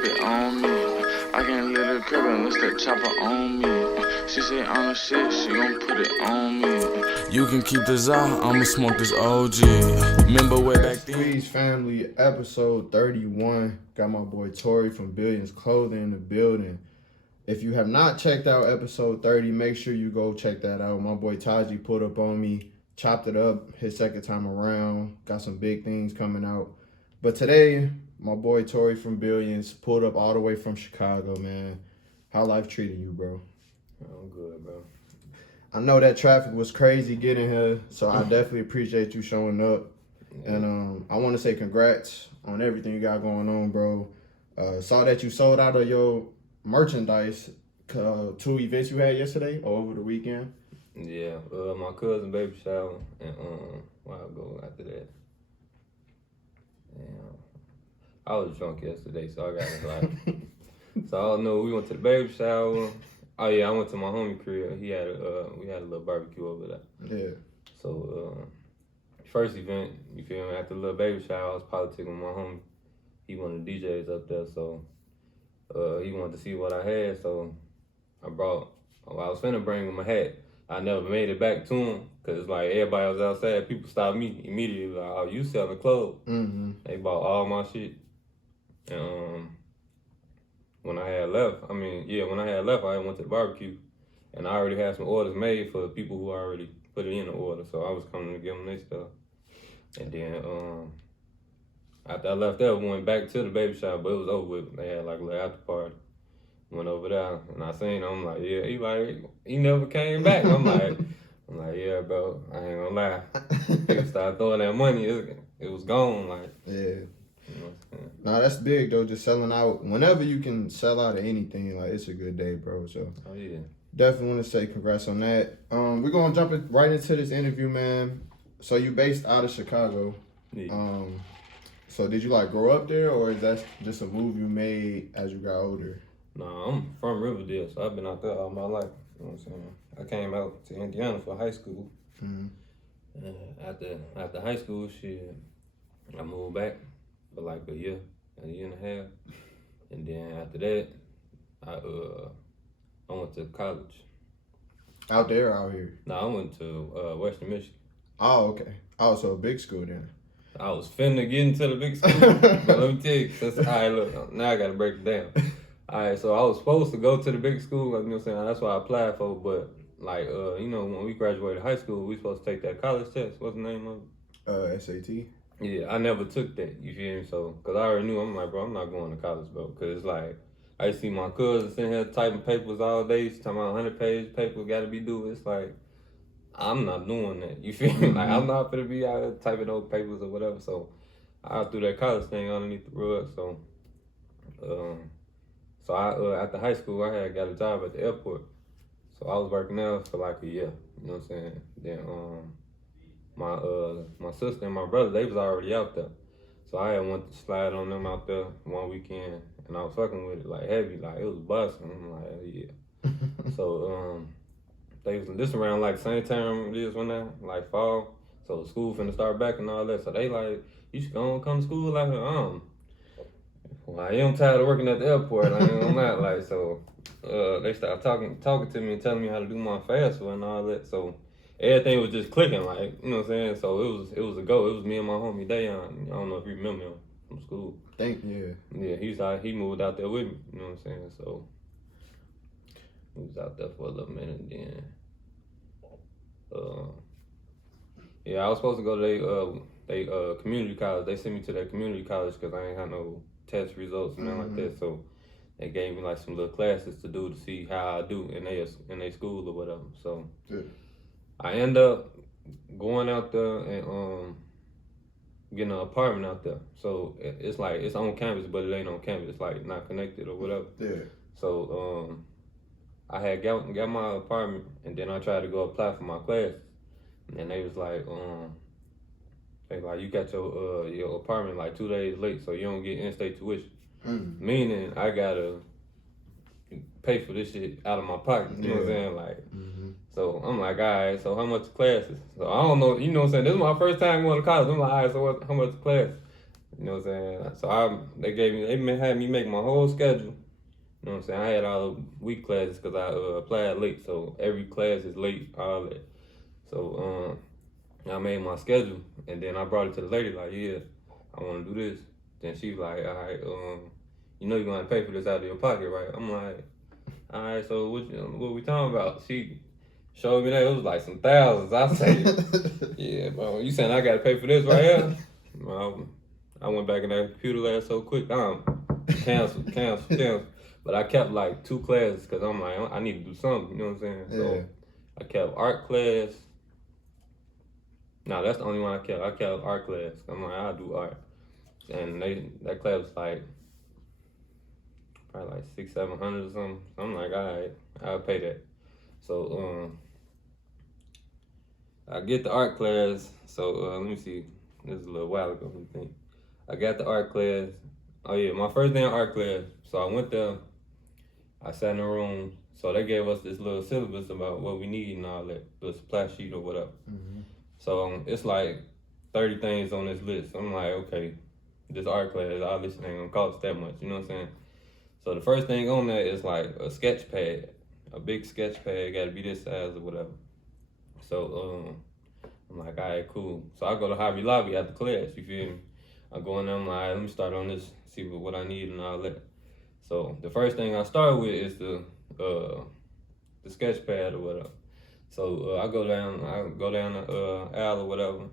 keep it on me. I can't let her crib unless that chopper on me. She say on the shit, she gon' put it on me. You can keep this out, I'ma smoke this OG. Remember way back then. FreshSqueezed family, episode 31. Got my boy Torry from Billions Clothing in the building. If you have not checked out episode 30, make sure you go check that out. My boy Taji pulled up on me, chopped it up his second time around. Got some big things coming out. But today, my boy Torry from Billions pulled up all the way from Chicago, man. How life treating you, bro? I'm good, bro. I know that traffic was crazy getting here, so I definitely appreciate you showing up. And I want to say congrats on everything you got going on, bro. Saw that you sold out of your merchandise 2 events you had yesterday or over the weekend. Yeah, my cousin baby shower and while ago after that. Damn. I was drunk yesterday, so I got it like. So I don't know. We went to the baby shower. Oh yeah, I went to my homie crib. He had we had a little barbecue over there. Yeah. So first event, you feel me? After the little baby shower, I was politicking with my homie. He one of the DJs up there, so he wanted to see what I had. So I was finna bring him a hat. I never made it back to him because like everybody was outside. People stopped me immediately. Like, oh, you selling clothes? Mm-hmm. They bought all my shit. And when I had left, I went to the barbecue, and I already had some orders made for the people who already put it in the order. So I was coming to give them their stuff. And then after I left there, we went back to the baby shop, but it was over with. They had like a little after party. Went over there, and I seen him. I'm like, yeah, he never came back. I'm like, yeah, bro, I ain't gonna lie. People started throwing that money, it was gone. Like, yeah. You know what I'm saying? Nah, that's big though. Just selling out. Whenever you can sell out of anything, like it's a good day, bro. So Oh yeah. definitely want to say congrats on that. We're gonna jump right into this interview, man. So you based out of Chicago. Yeah. So did you like grow up there, or is that just a move you made as you got older? Nah, I'm from Riverdale, so I've been out there all my life. You know what I'm saying? I came out to Indiana for high school. Mm-hmm. After high school, shit, I moved back for like a year and a half, and then after that, I went to college. Out there or out here? No, I went to Western Michigan. Oh, okay. Oh, so a big school then. I was finna get into the big school, but let me tell you, all right, look, now I gotta break it down. All right, so I was supposed to go to the big school, like, you know what I'm saying? That's what I applied for, but like, you know, when we graduated high school, we supposed to take that college test. What's the name of it? SAT. Yeah, I never took that, you feel me? So, cause I already knew, I'm like, bro, I'm not going to college, bro. Cause it's like, I see my cousins sitting here typing papers all day, talking about 100-page paper, gotta be due. It's like, I'm not doing that, you feel me? Like, I'm not gonna be out here typing those papers or whatever. So, I threw that college thing underneath the rug. So, after high school, I had got a job at the airport. So I was working there for like a year, you know what I'm saying? Then my sister and my brother, they was already out there. So I had went to slide on them out there one weekend, and I was fucking with it like heavy, like it was busting. I'm like, yeah. So this around like the same time it is when now, like fall. So school finna start back and all that. So they like, you should go and come to school. Like, well, I am tired of working at the airport. I ain't gonna lie. Like, so they started talking to me and telling me how to do my FAFSA and all that. So everything was just clicking, like, you know what I'm saying? So it was a go. It was me and my homie Dayon. I don't know if you remember him from school. Yeah, he moved out there with me, you know what I'm saying? So he was out there for a little minute, then yeah, I was supposed to go to they community college. They sent me to their community college because I ain't had no test results and nothing like that. So they gave me like some little classes to do to see how I do in their school or whatever. So I end up going out there and getting an apartment out there. So it's like it's on campus, but it ain't on campus. It's like not connected or whatever. Yeah. So I had got my apartment, and then I tried to go apply for my classes, and they was like, you got your apartment like 2 days late, so you don't get in-state tuition. Meaning I gotta pay for this shit out of my pocket. You know what I'm saying? Like, so I'm like, all right, so how much classes? So I don't know, you know what I'm saying? This is my first time going to college. I'm like, all right, so how much classes? You know what I'm saying? So they had me make my whole schedule. You know what I'm saying? I had all the week classes because I applied late, so every class is late, all that. So I made my schedule, and then I brought it to the lady like, yeah, I want to do this. Then she was like, all right, you know you're going to pay for this out of your pocket, right? I'm like, all right, so what we talking about? She showed me that it was like some thousands. I say, yeah, bro, you saying I got to pay for this right here? I went back in that computer lab so quick, cancel. But I kept like 2 classes because I'm like, I need to do something, you know what I'm saying? So I kept art class. No, that's the only one I kept. I kept art class. I'm like, I'll do art. And that class was like, probably like $600-700 or something. So I'm like, all right, I'll pay that. So I get the art class. So let me see. This is a little while ago, let me think. I got the art class. Oh yeah, my first day in art class. So I went there. I sat in the room. So they gave us this little syllabus about what we need and all that, the supply sheet or whatever. Mm-hmm. So it's like 30 things on this list. I'm like, okay, this art class, all this ain't gonna cost that much, you know what I'm saying? So the first thing on there is like a sketch pad, a big sketch pad, gotta be this size or whatever. So I'm like, all right, cool. So I go to Hobby Lobby after class, you feel me? I go in there, I'm like, all right, let me start on this, see what I need and all that. So the first thing I start with is the sketch pad or whatever. So I go down the aisle or whatever.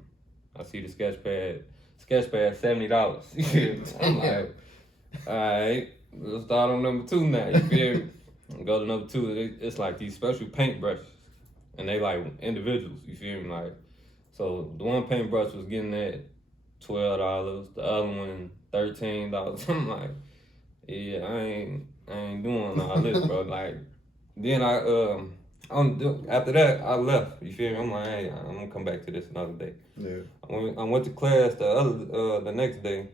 I see the sketch pad $70. I'm like, all right, let's start on number 2 now. You feel me? Go to number 2. It's like these special paint brushes, and they like individuals. You feel me? Like, so the one paintbrush was getting at $12. The other one $13. I'm like, yeah, I ain't doing all this, bro. Like, then after that, I left. You feel me? I'm like, hey, I'm gonna come back to this another day. Yeah. I went to class the next day.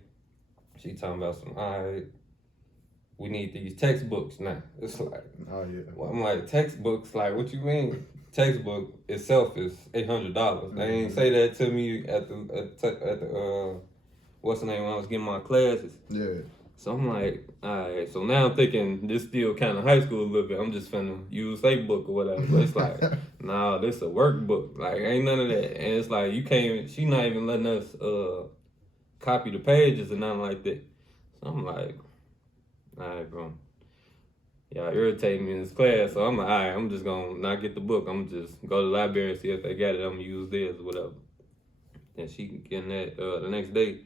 She talking about some, all right, we need these textbooks now. It's like, oh yeah. Well, I'm like, textbooks? Like, what you mean? Textbook itself is $800. Mm-hmm. They ain't say that to me at the what's the name when I was getting my classes. Yeah. So I'm like, all right. So now I'm thinking this still kind of high school a little bit. I'm just finna use a book or whatever. But it's like, nah, this a workbook. Like, ain't none of that. And it's like, she not even letting us copy the pages or nothing like that. So I'm like, all right, bro. Y'all irritating me in this class. So I'm like, all right, I'm just gonna not get the book. I'm just go to the library and see if they got it. I'm gonna use theirs or whatever. Then she getting that the next day.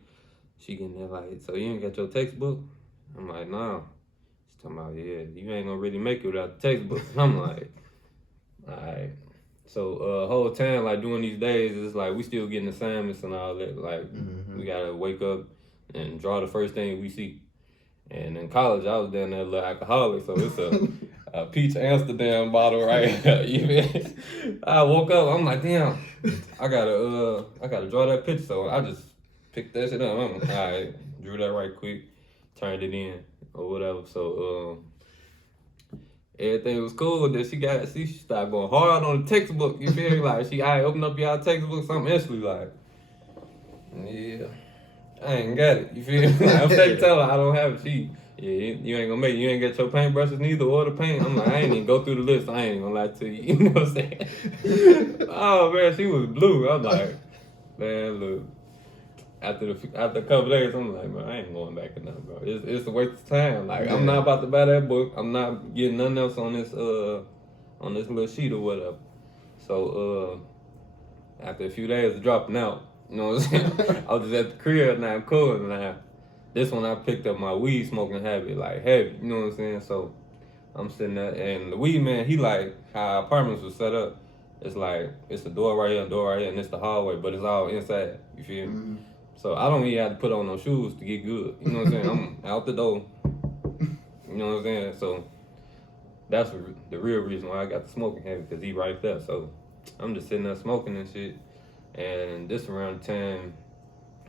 She getting there like, so you ain't got your textbook? I'm like, nah. She's talking about, yeah, you ain't gonna really make it without the textbook. I'm like, all right. So whole time, like doing these days, it's like we still getting assignments and all that. Like we gotta wake up and draw the first thing we see. And in college, I was down there a little alcoholic, so it's a peach Amsterdam bottle right here. You mean? I woke up, I'm like, damn, I gotta draw that picture. So I just picked that shit up. I'm like, all right, drew that right quick, turned it in or whatever. So everything was cool. Then she started going hard on the textbook. You feel me? Like I opened up y'all textbook, something instantly like, yeah, I ain't got it. You feel me? Like, I'm steady telling her I don't have it. You ain't gonna make it. You ain't got your paintbrushes neither or the paint. I'm like, I ain't even go through the list. I ain't gonna lie to you. You know what I'm saying? Oh man, she was blue. I'm like, man, look. After a couple days, I'm like, man, I ain't going back to nothing, bro. It's a waste of time. Like, I'm not about to buy that book. I'm not getting nothing else on this little sheet or whatever. So after a few days of dropping out, you know what I'm saying? I was just at the crib now, I'm cool now. This one I picked up my weed smoking habit, like heavy, you know what I'm saying? So I'm sitting there, and the weed man, he like how our apartments was set up. It's like it's a door right here, and it's the hallway, but it's all inside. You feel me? Mm-hmm. So I don't even have to put on no shoes to get good. You know what I'm saying? I'm out the door. You know what I'm saying? So that's the real reason why I got the smoking habit, because he right there. So I'm just sitting there smoking and shit. And this around the time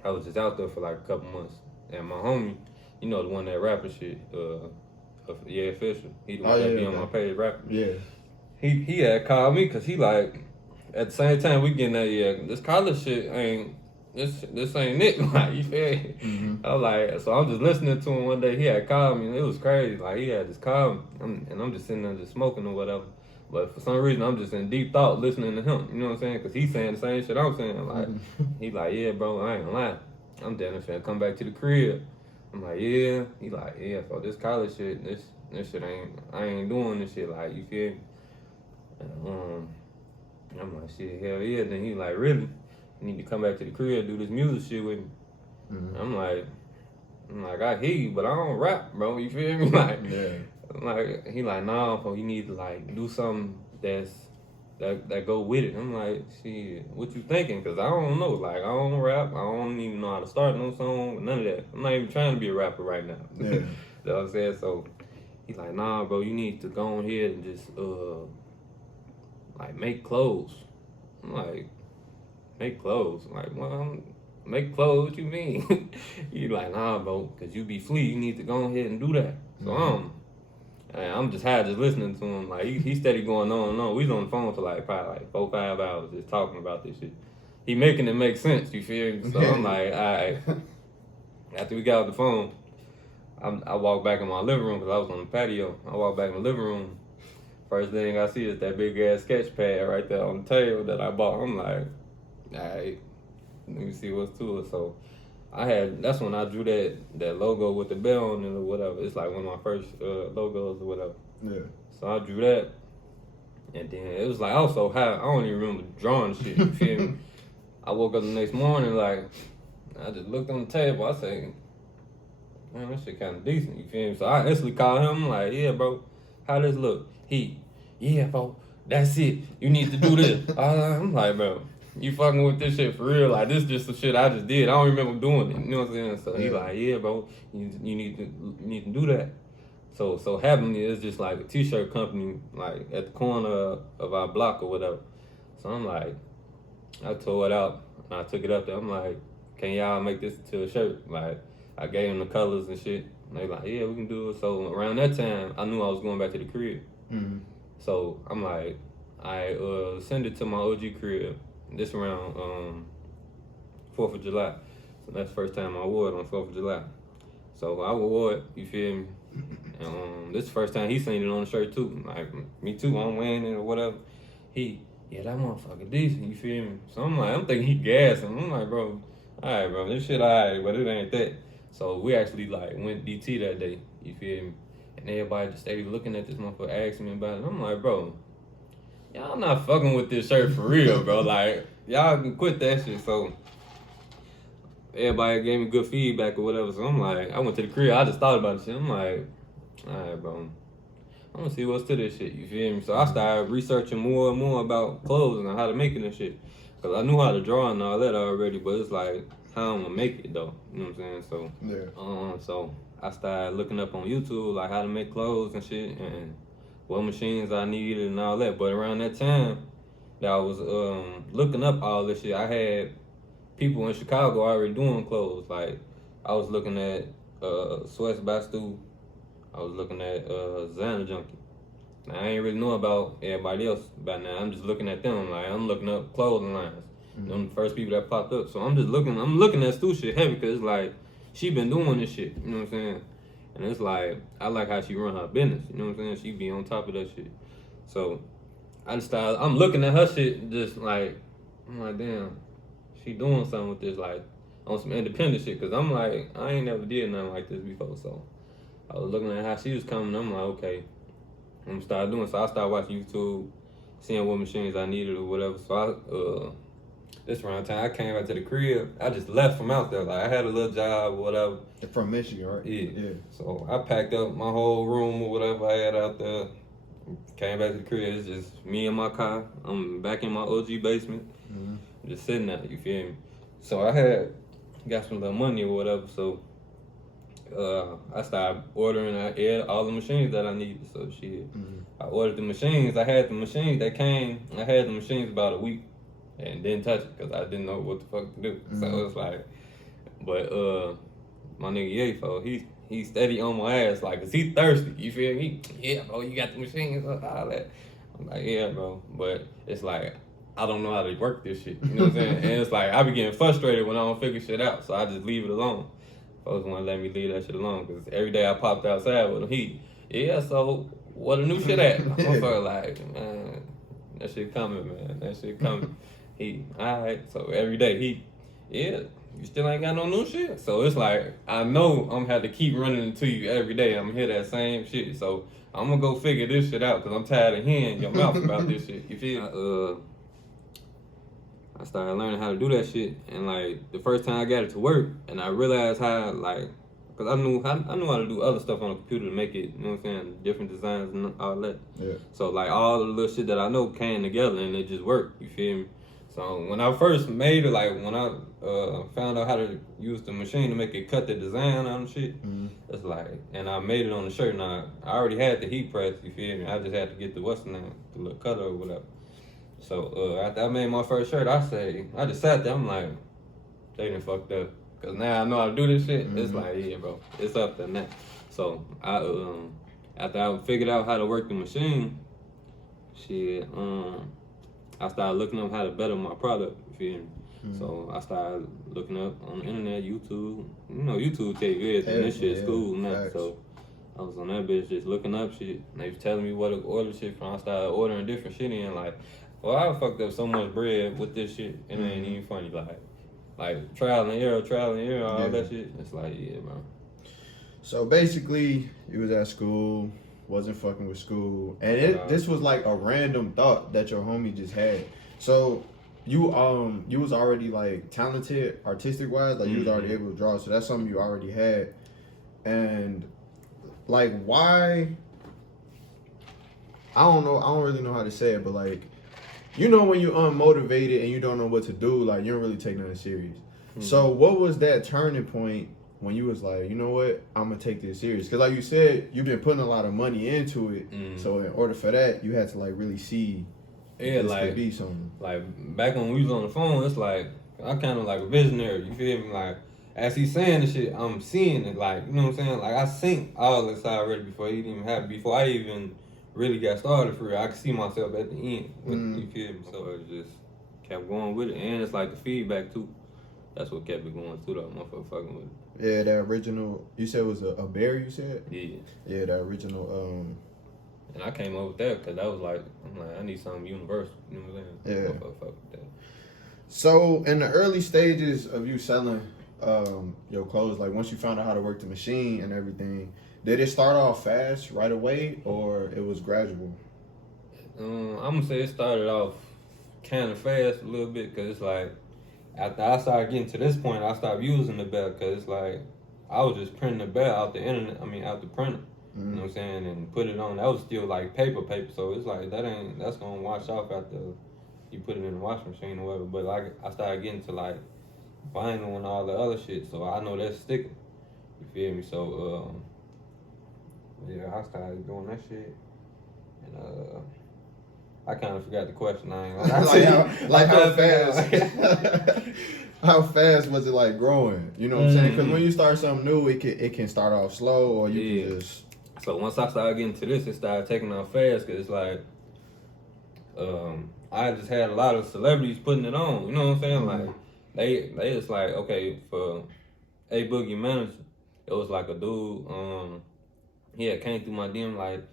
I was just out there for like a couple months. And my homie, you know the one that rapping shit, yeah, Fisher. He the one that be on my page rapping. Yeah. He had called me because he like, at the same time we getting that, this college shit this ain't it. Like, you feel me? Mm-hmm. I was like, so I'm just listening to him one day. He had called me, and it was crazy. Like, he had just called me, and I'm just sitting there just smoking or whatever. But for some reason, I'm just in deep thought listening to him. You know what I'm saying? Because he's saying the same shit I'm saying. Like, he like, yeah, bro, I ain't gonna lie. I'm down there finna come back to the crib. I'm like, yeah. He like, yeah, so this college shit, this shit I ain't doing this shit. Like, you feel me? And, I'm like, shit, hell yeah. Then he like, really? You need to come back to the crib, do this music shit with me. Mm-hmm. I'm like, I hear you, but I don't rap, bro. You feel me? Like, Yeah. like, he like, nah, bro, you need to like do something that go with it. I'm like, shit, what you thinking? Cause I don't know. Like, I don't rap. I don't even know how to start no song. None of that. I'm not even trying to be a rapper right now. Yeah. You know what I'm saying? So he's like, nah, bro, you need to go on here and just like make clothes. I'm like, make clothes? Like, well, make clothes? What you mean? He like, nah, bro, cause you be flea. You need to go ahead and do that. So I'm just high just listening to him. Like, he steady going on and on. We was on the phone for like probably like 4-5 hours just talking about this shit. He making it make sense, you feel me? So I'm like, all right. After we got off the phone, I walked back in my living room because I was on the patio. I walked back in the living room. First thing I see is that big ass sketch pad right there on the table that I bought. I'm like, all right, let me see what's to it. So that's when I drew that logo with the bell on it or whatever. It's like one of my first logos or whatever. Yeah. So I drew that, and then it was like I was so high, I don't even remember drawing shit. You feel me? I woke up the next morning, like I just looked on the table. I say, man, that shit kind of decent. You feel me? So I instantly called him. I'm like, yeah, bro, how this look? Yeah, bro, that's it. You need to do this. I'm like, bro, you fucking with this shit for real? Like, this just the shit I just did. I don't remember doing it. You know what I'm saying? So he like, yeah, bro, you need to do that. So happening is just like a t-shirt company, like at the corner of our block or whatever. So I'm like, I tore it out and I took it up there. I'm like, can y'all make this to a shirt? Like, I gave them the colors and shit. And they like, yeah, we can do it. So around that time, I knew I was going back to the crib. Mm-hmm. So I'm like, I send it to my OG crib. This around 4th of July. So that's the first time I wore it on 4th of July. So I wore it, you feel me? And this is the first time he seen it on the shirt too. Like, me too, I'm wearing it or whatever. Yeah, that motherfucker decent, you feel me? So I'm thinking he gassing. I'm like, bro, alright, bro, this shit alright, but it ain't that. So we actually like went DT that day, you feel me? And everybody just stayed looking at this motherfucker, asking me about it. And I'm like, bro, y'all not fucking with this shirt for real, bro. Like, y'all can quit that shit. So everybody gave me good feedback or whatever. So I'm like, I went to the crib. I just thought about the shit. I'm like, all right, bro, I'm gonna see what's to this shit. You feel me? So I started researching more and more about clothes and how to make it and shit. Cause I knew how to draw and all that already, but it's like how I'm gonna make it though. You know what I'm saying? So yeah. So I started looking up on YouTube like how to make clothes and shit and what machines I needed and all that. But around that time that I was looking up all this shit, I had people in Chicago already doing clothes. Like, I was looking at Sweats by Stu. I was looking at Xana Junkie. Now, I ain't really know about everybody else by now. I'm just looking at them. Like, I'm looking up clothing lines. Mm-hmm. Them the first people that popped up. So I'm looking at Stu shit heavy because it's like, she been doing this shit. You know what I'm saying? And it's like, I like how she run her business. You know what I'm saying? She be on top of that shit. So I'm looking at her shit just like, I'm like, damn, she doing something with this, like, on some independent shit. Cause I'm like, I ain't never did nothing like this before. So I was looking at how she was coming. I'm like, okay, I'm gonna start doing. So I started watching YouTube, seeing what machines I needed or whatever. So this around time I came back to the crib. I just left from out there. Like, I had a little job or whatever. You're from Michigan, right? Yeah. So I packed up my whole room or whatever I had out there. Came back to the crib. It's just me and my car. I'm back in my OG basement. Mm-hmm. Just sitting there, you feel me? So I got some little money or whatever. So I started ordering all the machines that I needed. So shit, I ordered the machines. I had the machines that came. I had the machines about a week and didn't touch it because I didn't know what the fuck to do. Mm-hmm. So it's like, but my nigga Yafo, he steady on my ass, like, cause he thirsty. You feel me? Yeah, bro, you got the machines, all that. I'm like, yeah, bro. But it's like, I don't know how to work this shit. You know what I'm saying? And it's like, I be getting frustrated when I don't figure shit out, so I just leave it alone. Folks want to let me leave that shit alone, because every day I popped outside with them, yeah, so where the new shit at? I'm like, man, that shit coming, man. That shit coming. Alright, so every day yeah, you still ain't got no new shit. So it's like, I know I'm gonna have to keep running into you every day. I'm gonna hear that same shit. So I'm gonna go figure this shit out, because I'm tired of hearing your mouth about this shit. You feel? I started learning how to do that shit, and like the first time I got it to work, and I realized how, like, cause I knew how to do other stuff on the computer to make it, you know what I'm saying, different designs and all that. Yeah. So like all the little shit that I know came together and it just worked. You feel me? So when I first made it, like when I found out how to use the machine to make it cut the design on the shit, it's like, and I made it on the shirt. Now I already had the heat press. You feel me? I just had to get the the little cutter or whatever. So after I made my first shirt, I just sat there. I'm like, they done fucked up. Cause now I know how to do this shit. It's like, yeah, bro, it's up there now. So I after I figured out how to work the machine, shit, I started looking up how to better my product. You feel me? So I started looking up on the internet, YouTube. You know, YouTube take good, and this shit's cool now. Facts. So I was on that bitch just looking up shit. And they was telling me where to order shit from. I started ordering different shit in, like, well, I fucked up so much bread with this shit, it ain't even funny. Like trial and error, all that shit. It's like, yeah, bro. So basically, you was at school, wasn't fucking with school, and this was like a random thought that your homie just had. So you was already like talented, artistic wise, like you was already able to draw. So that's something you already had, and like why? I don't know. I don't really know how to say it, but like, you know, when you're unmotivated and you don't know what to do, like you don't really take nothing serious. So what was that turning point when you was like, you know what, I'm gonna take this serious? Because like you said, you've been putting a lot of money into it. So in order for that, you had to like really see this could be something. Like back when we was on the phone, it's like I kind of like a visionary. You feel me? Like as he's saying the shit, I'm seeing it. Like, you know what I'm saying? Like I seen all this already before it even happened. Before I even really got started for real, I could see myself at the end. You feel me? So it just kept going with it, and it's like the feedback too. That's what kept it going too, though. Motherfucker fucking with it. Yeah, that original. You said it was a bear. You said. Yeah. Yeah, that original. And I came up with that because that was like, I'm like, I need something universal. You know what I'm saying? Yeah. Fuck with that. So in the early stages of you selling your clothes, like once you found out how to work the machine and everything, did it start off fast right away, or it was gradual? I'm gonna say it started off kind of fast a little bit, because it's like after I started getting to this point, I stopped using the belt, because it's like I was just printing the belt out the internet. I mean, out the printer. You know what I'm saying? And put it on. That was still like paper. So it's like that's gonna wash off after you put it in the washing machine or whatever. But like I started getting to like vinyl and all the other shit, so I know that's sticking. You feel me? So yeah, I started doing that shit, and I kind of forgot the question. I ain't gonna how fast? How fast was it like growing? You know what I'm saying? Because when you start something new, it can start off slow, or you can just. So once I started getting to this, it started taking off fast, because it's like I just had a lot of celebrities putting it on. You know what I'm saying? Like they just like, okay, for A Boogie Manager, it was like a dude. He had came through my DM like,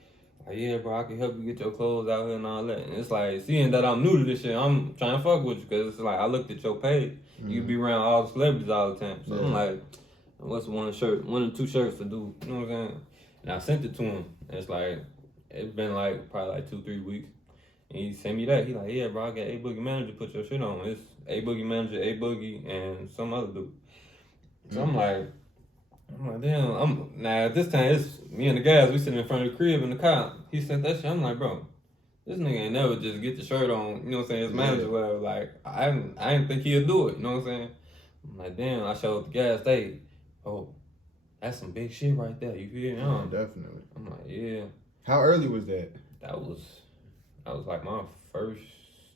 yeah, bro, I can help you get your clothes out here and all that. And it's like, seeing that I'm new to this shit, I'm trying to fuck with you, because it's like I looked at your page. You be around all the celebrities all the time. So I'm like, what's one or two shirts to do? You know what I'm saying? And I sent it to him. And it's like, it's been like probably like 2-3 weeks. And he sent me that. He like, yeah, bro, I got A Boogie Manager, put your shit on. It's A Boogie Manager, A Boogie, and some other dude. So I'm like, damn. Now at this time, it's me and the guys, we sitting in front of the crib in the car. He sent that shit. I'm like, bro, this nigga ain't never just get the shirt on, you know what I'm saying, his manager, whatever. Like, I didn't think he'd do it, you know what I'm saying? I'm like, damn, I showed the guys, that's some big shit right there, you feel me? Yeah, definitely. I'm like, yeah. How early was that? That was like my first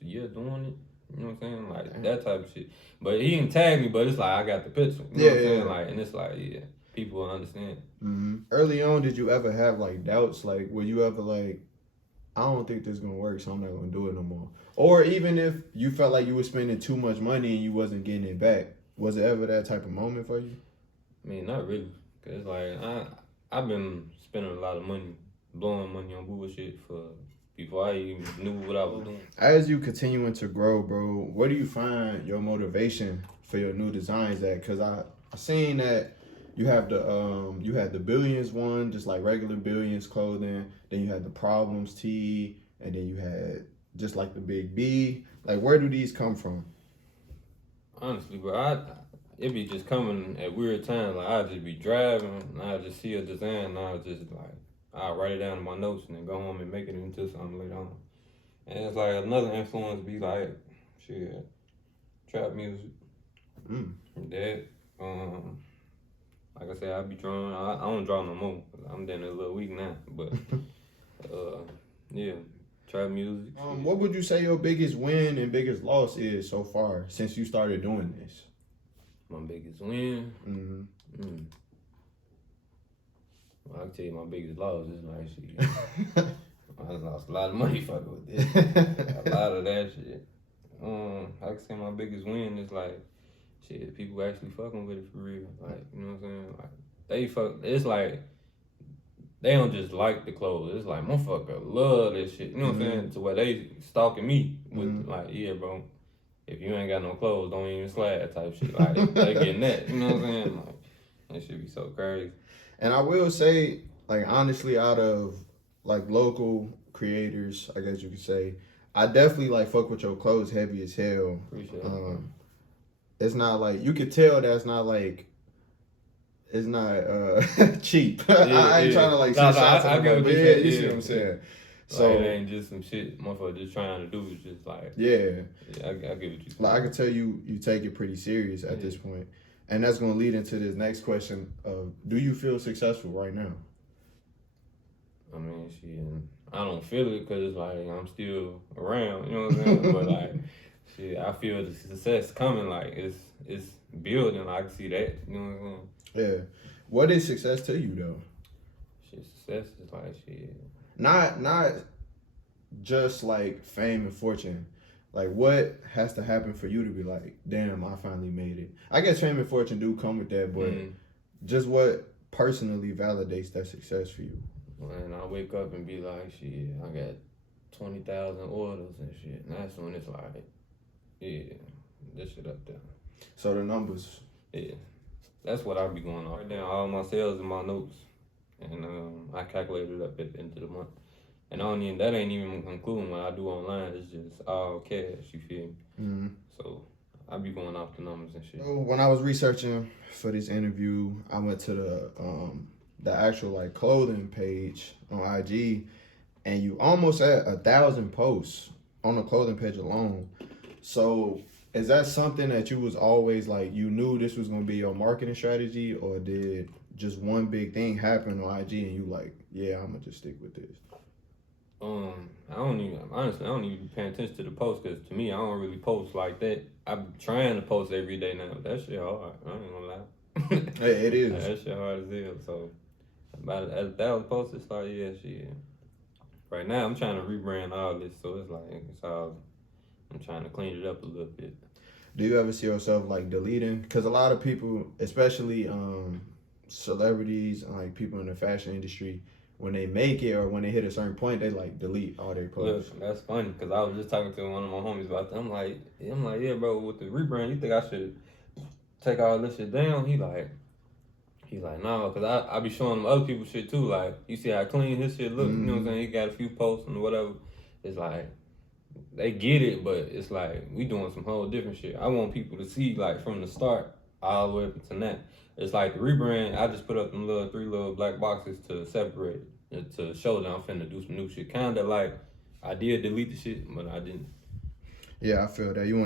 year doing it, you know what I'm saying? Like, that type of shit. But he didn't tag me, but it's like, I got the picture, you know what I'm saying? Like, and it's like, yeah, people will understand. Early on, did you ever have like doubts? Like, were you ever like, I don't think this is gonna work, so I'm not gonna do it no more. Or even if you felt like you were spending too much money and you wasn't getting it back, was it ever that type of moment for you? I mean, not really, cause like I've been spending a lot of money, blowing money on bullshit before I even knew what I was doing. As you continuing to grow, bro, where do you find your motivation for your new designs at? Cause I seen that you have you had the Billions one, just like regular Billions clothing. Then you had the Problems tee, and then you had just like the Big B. Like, where do these come from? Honestly, bro, it be just coming at weird times. Like I just be driving, and I just see a design, and I just like I'll write it down in my notes, and then go home and make it into something later on. And it's like another influence be like, shit, trap music. That, like I said, I be drawing. I don't draw no more. I'm doing a little weak now, but yeah, trap music. What would you say your biggest win and biggest loss is so far since you started doing this? My biggest win. Mm-hmm. Well, I'll tell you my biggest loss is like shit. I lost a lot of money fucking with this. A lot of that shit. I can say my biggest win is like shit, people actually fucking with it for real. Like, you know what I'm saying? Like it's like they don't just like the clothes. It's like motherfucker love this shit. You know what I'm saying? To where they stalking me with like, yeah, bro. If you ain't got no clothes, don't even slide type shit. Like they getting that. You know what I'm saying? Like that shit be so crazy. And I will say, like honestly, out of like local creators, I guess you could say, I definitely like fuck with your clothes heavy as hell. Appreciate it. It's not like you could tell that's not like it's not cheap. I ain't trying to like say shots at nobody, but yeah, you see what I'm saying. So like, it ain't just some shit motherfucker just trying to do. It's just like I get what you saying. Like I can tell you take it pretty serious at this point. And that's gonna lead into this next question of do you feel successful right now? I mean, shit, I don't feel it because it's like I'm still around, you know what I'm saying? But like, shit, I feel the success coming. Like it's building. I can see that, you know what I'm saying? Yeah. What is success to you though? Shit, success is like shit. Not just like fame and fortune. Like what has to happen for you to be like, damn, I finally made it? I guess fame and fortune do come with that, but just what personally validates that success for you? When I wake up and be like, shit, I got 20,000 orders and shit. And that's when it's like, yeah, this shit up there. So the numbers. Yeah. That's what I be going on. Right now, all my sales in my notes. And I calculate it up at the end of the month. And that ain't even including what I do online. It's just all cash, you feel me? Mm-hmm. So I be going off the numbers and shit. So when I was researching for this interview, I went to the actual like clothing page on IG, and you almost at 1,000 posts on the clothing page alone. So is that something that you was always like, you knew this was gonna be your marketing strategy, or did just one big thing happen on IG and you like, yeah, I'm gonna just stick with this? I don't even pay attention to the post because to me, I don't really post like that. I'm trying to post every day now. That shit hard. I ain't gonna lie. Hey, it is. That shit hard as hell. So about 1,000 posts, it's like, yeah, shit. Right now, I'm trying to rebrand all this, so it's like I'm trying to clean it up a little bit. Do you ever see yourself like deleting? Because a lot of people, especially celebrities and like people in the fashion industry, when they make it or when they hit a certain point, they like delete all their posts. Look, that's funny because I was just talking to one of my homies about that. I'm like, yeah, bro, with the rebrand, you think I should take all this shit down? He's like, no, because I be showing them other people's shit too. Like, you see how clean his shit look? You know what I'm saying? He got a few posts and whatever. It's like, they get it, but it's like, we doing some whole different shit. I want people to see, like, from the start all the way up to now. It's like the rebrand, I just put up them 3 little black boxes to separate it, to show that I'm finna do some new shit. Kinda like, I did delete the shit, but I didn't. Yeah, I feel that. You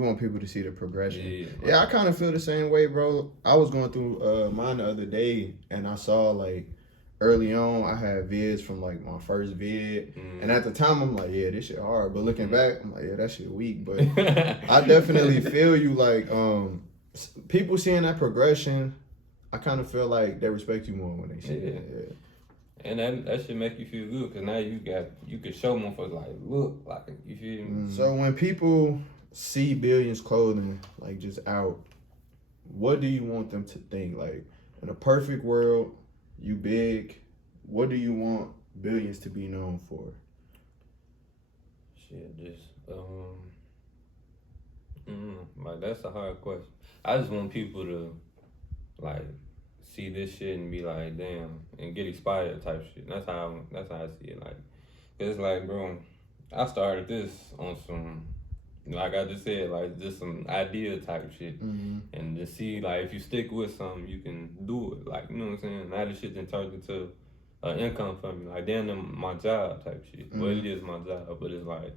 want people to see the progression. Yeah, I kind of feel the same way, bro. I was going through mine the other day, and I saw like early on I had vids from like my first vid, and at the time I'm like, yeah, this shit hard. But looking back, I'm like, yeah, that shit weak. But I definitely feel you. Like people seeing that progression, I kind of feel like they respect you more when they see it. Yeah. And that should make you feel good, because now you can show motherfuckers like, look, like, you feel me? So when people see Billions clothing like just out, what do you want them to think? Like, in a perfect world, you big, what do you want Billions to be known for? Shit, just like, that's a hard question. I just want people to like see this shit and be like, damn, and get inspired type shit. That's how I see it. Like, it's like, bro, I started this on some, like I just said, like just some idea type shit, and to see like if you stick with something, you can do it. Like, you know what I'm saying? Now this shit then turned into an income for me. Like, damn, my job type shit. Well, it is my job, but it's like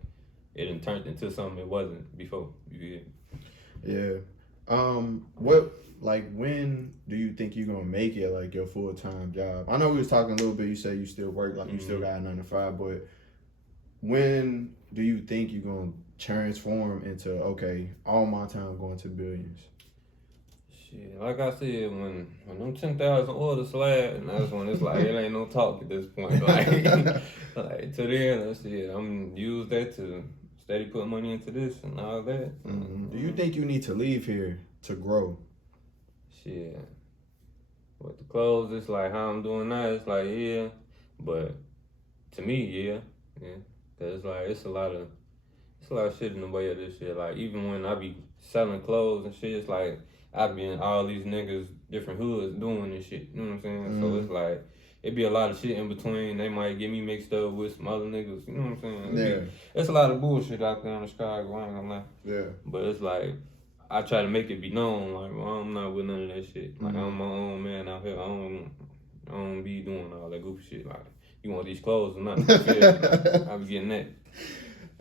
it done turned into something it wasn't before. You get? Yeah. When do you think you're gonna make it like your full-time job? I know we was talking a little bit, you said you still work, like you still got a 9 to 5, but when do you think you're gonna transform into, okay, all my time going to Billions? Shit, like I said, when them 10,000 orders slide, and that's when it's like it ain't no talk at this point. Like, like to then, that's it. I'm gonna use that to steady put money into this and all that. Do you think you need to leave here to grow? Shit, with the clothes, it's like how I'm doing now. It's like, yeah, but to me, yeah, cause it's like it's a lot of shit in the way of this shit. Like, even when I be selling clothes and shit, it's like I be in all these niggas different hoods doing this shit. You know what I'm saying? So it's like it be a lot of shit in between. They might get me mixed up with some other niggas. You know what I'm saying? It's a lot of bullshit out there in Chicago. I ain't gonna lie. Yeah. But it's like I try to make it be known. Like, well, I'm not with none of that shit. Like, I'm my own man out here. I don't be doing all that goofy shit. Like, you want these clothes or not? I be getting that.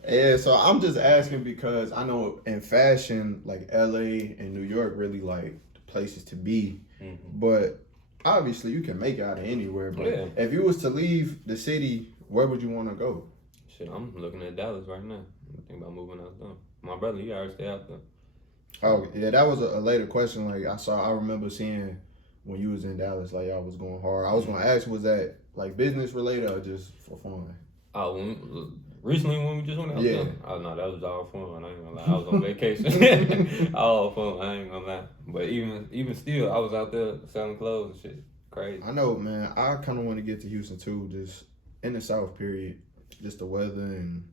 Yeah, so I'm just asking because I know in fashion, like LA and New York really like the places to be. But obviously you can make it out of anywhere. But if you was to leave the city, where would you want to go? Shit, I'm looking at Dallas right now. I'm thinking about moving out there. My brother, he already stay out there. Oh, yeah, that was a later question. Like, I remember seeing when you was in Dallas, like, y'all was going hard. I was going to ask, was that, like, business related or just for fun? Recently when we just went out there? Oh, no, that was all fun. I ain't gonna lie. I was on vacation. All fun. I ain't gonna lie. But even still, I was out there selling clothes and shit. Crazy. I know, man. I kind of want to get to Houston, too, just in the South, period. Just the weather and...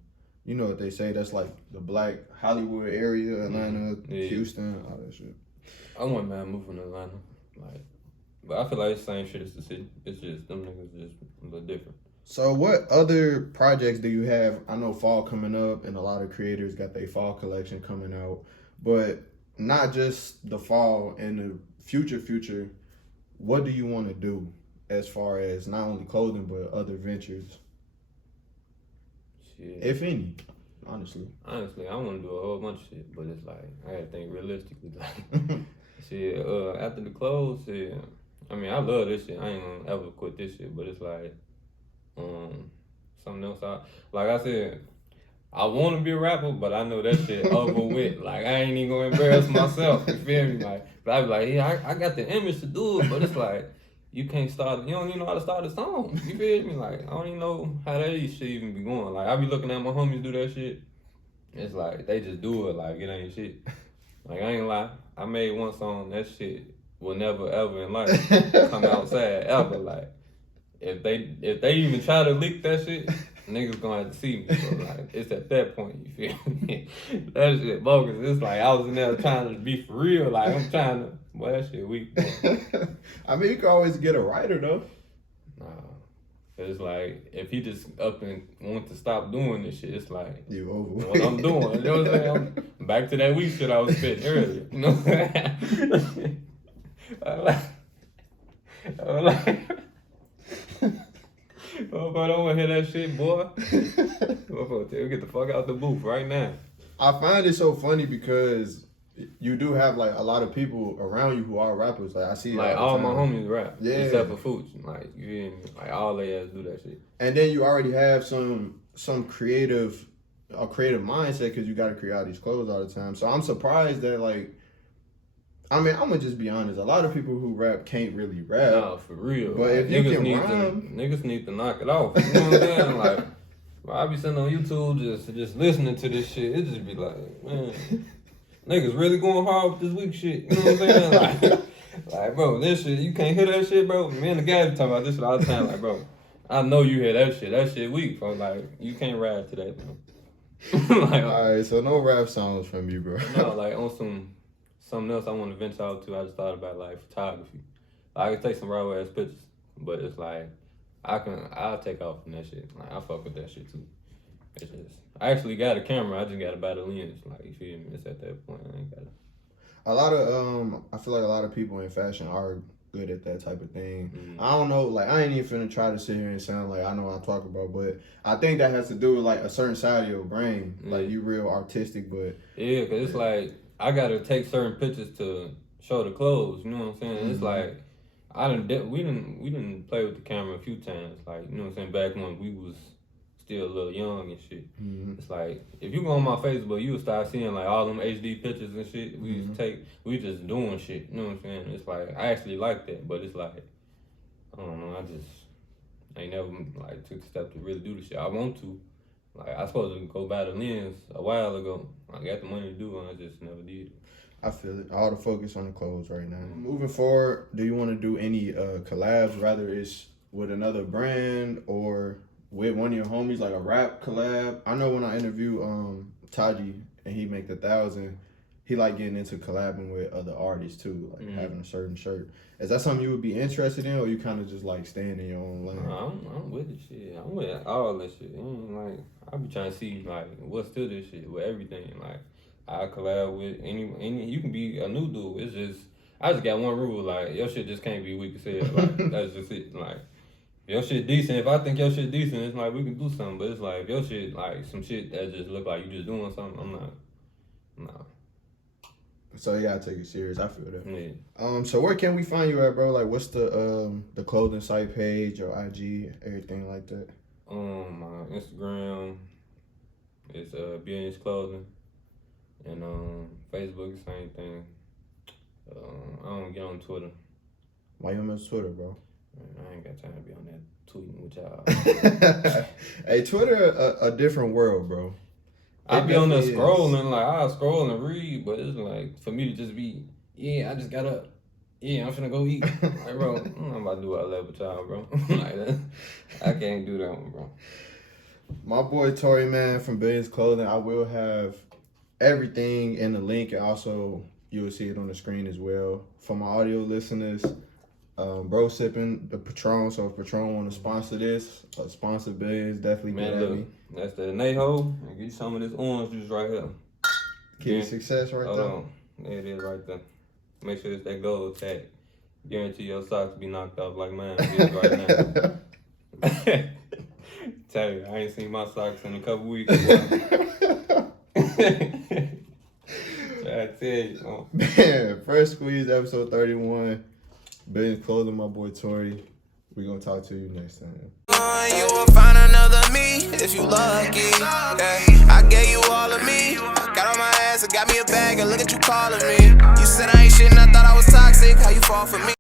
You know what they say, that's like the black Hollywood area, Atlanta, Houston, all that shit. I wouldn't mind moving to Atlanta. Like, but I feel like it's the same shit as the city. It's just, them niggas just a little different. So what other projects do you have? I know fall coming up and a lot of creators got their fall collection coming out. But not just the fall, in the future, what do you want to do as far as not only clothing but other ventures? Shit. If any, honestly. Honestly, I want to do a whole bunch of shit, but it's like, I gotta think realistically. Like, shit, after the clothes, shit, I mean, I love this shit. I ain't gonna ever quit this shit, but it's like, something else. Like I said, I want to be a rapper, but I know that shit over with. Like, I ain't even gonna embarrass myself, you feel me? Like, but I be like, yeah, I got the image to do it, but it's like, you can't start, you don't even know how to start a song. You feel me? Like, I don't even know how that shit even be going. Like, I be looking at my homies do that shit. It's like, they just do it like it ain't shit. Like, I ain't lie. I made one song, that shit will never ever in life come outside ever. Like, if they even try to leak that shit, niggas gonna have to see me. So, like, it's at that point, you feel me? That shit bogus. It's like, I was in there trying to be for real. Like, I'm trying to, boy, that shit weak, boy. I mean, you can always get a writer, though. Nah. It's like, if he just up and want to stop doing this shit, it's like, you over what I'm doing. You know what I'm saying? I'm back to that weak shit I was spitting earlier. You know what I'm saying? I'm like, oh, I don't want to hear that shit, boy. Get the fuck out the booth right now. I find it so funny because you do have like a lot of people around you who are rappers. Like I see, like all my homies rap, except for Fooch. Like you feel me? Like all they ass do that shit. And then you already have some creative mindset because you got to create all these clothes all the time. So I'm surprised that like I mean, I'm gonna just be honest. A lot of people who rap can't really rap. Nah, for real. But like, if you can niggas need to knock it off. You know what I'm saying? Like, I be sitting on YouTube just listening to this shit. It just be like, man, niggas really going hard with this weak shit. You know what I'm saying? Like, bro, this shit, you can't hear that shit, bro. Me and the guy be talking about this shit all the time. Like, bro, I know you hear that shit. That shit weak, bro. Like, you can't rap to that, bro. Like, alright, so no rap songs from you, bro. No, like on something else I want to venture out to. I just thought about like photography. Like, I can take some raw ass pictures, but it's like I'll take off from that shit. Like, I fuck with that shit too. It's just I actually got a camera. I just got to buy the lens. Like, you feel me? It's at that point. I ain't got it. A lot of I feel like a lot of people in fashion are good at that type of thing. Mm-hmm. I don't know, like I ain't even finna try to sit here and sound like I know what I'm talking about, but I think that has to do with like a certain side of your brain. Mm-hmm. Like you real artistic, but yeah, cause it's like I gotta take certain pictures to show the clothes. You know what I'm saying? Mm-hmm. It's like we didn't play with the camera a few times. Like, you know what I'm saying? Back when we was still a little young and shit. Mm-hmm. It's like if you go on my Facebook, you would start seeing like all them HD pictures and shit. We used to take. We just doing shit. You know what I'm saying? It's like I actually like that, but it's like I don't know. I ain't never like took the step to really do the shit. I want to. Like I supposed to go buy the lens a while ago. I got the money to do it. I just never did it. I feel it. All the focus on the clothes right now. Mm-hmm. Moving forward, do you want to do any collabs? Rather it's with another brand or with one of your homies, like a rap collab? I know when I interview Taji and he make the 1,000, he like getting into collabing with other artists too, like having a certain shirt. Is that something you would be interested in, or you kind of just like staying in your own lane? I'm with the shit. I'm with all that shit. Like I be trying to see like what's to this shit with everything. Like I collab with any. You can be a new dude. It's just I just got one rule. Like your shit just can't be weak as hell. Like that's just it. Like. Your shit decent. If I think your shit decent, it's like we can do something. But it's like if your shit like some shit that just look like you just doing something, I'm not. Nah. So you gotta take it serious. I feel that. Yeah. So where can we find you at, bro? Like, what's the clothing site page or IG, everything like that? My Instagram is Billions Clothing, and Facebook the same thing. I don't get on Twitter. Why you don't miss Twitter, bro? I ain't got time to be on that tweeting with y'all. Hey, Twitter a different world, bro. I be on there scrolling, like I'll scroll and read, but it's like for me to just be, I just got up. Yeah, I'm finna go eat. Like, bro, I'm about to do what I love with y'all, bro. Like that, I can't do that one, bro. My boy Torry, man, from Billions Clothing. I will have everything in the link, and also you will see it on the screen as well. For my audio listeners, bro sipping the Patron, so if Patron want to sponsor this, sponsor Billions, definitely get at me. That's the Neho, and get you some of this orange juice right here. Key success right there. There it is right there. Make sure it's that gold tag. Guarantee your socks be knocked off like mine is right now. Tell you, I ain't seen my socks in a couple weeks. I tell you, man, FreshSqueezed episode 31. Billions Clothing, my boy Torry. We gonna talk to you next time. You will find another me if you lucky. I gave you all of me. I got on my ass, I got me a bag, and look at you calling me. You said I ain't shit and I thought I was toxic. How you fall for me?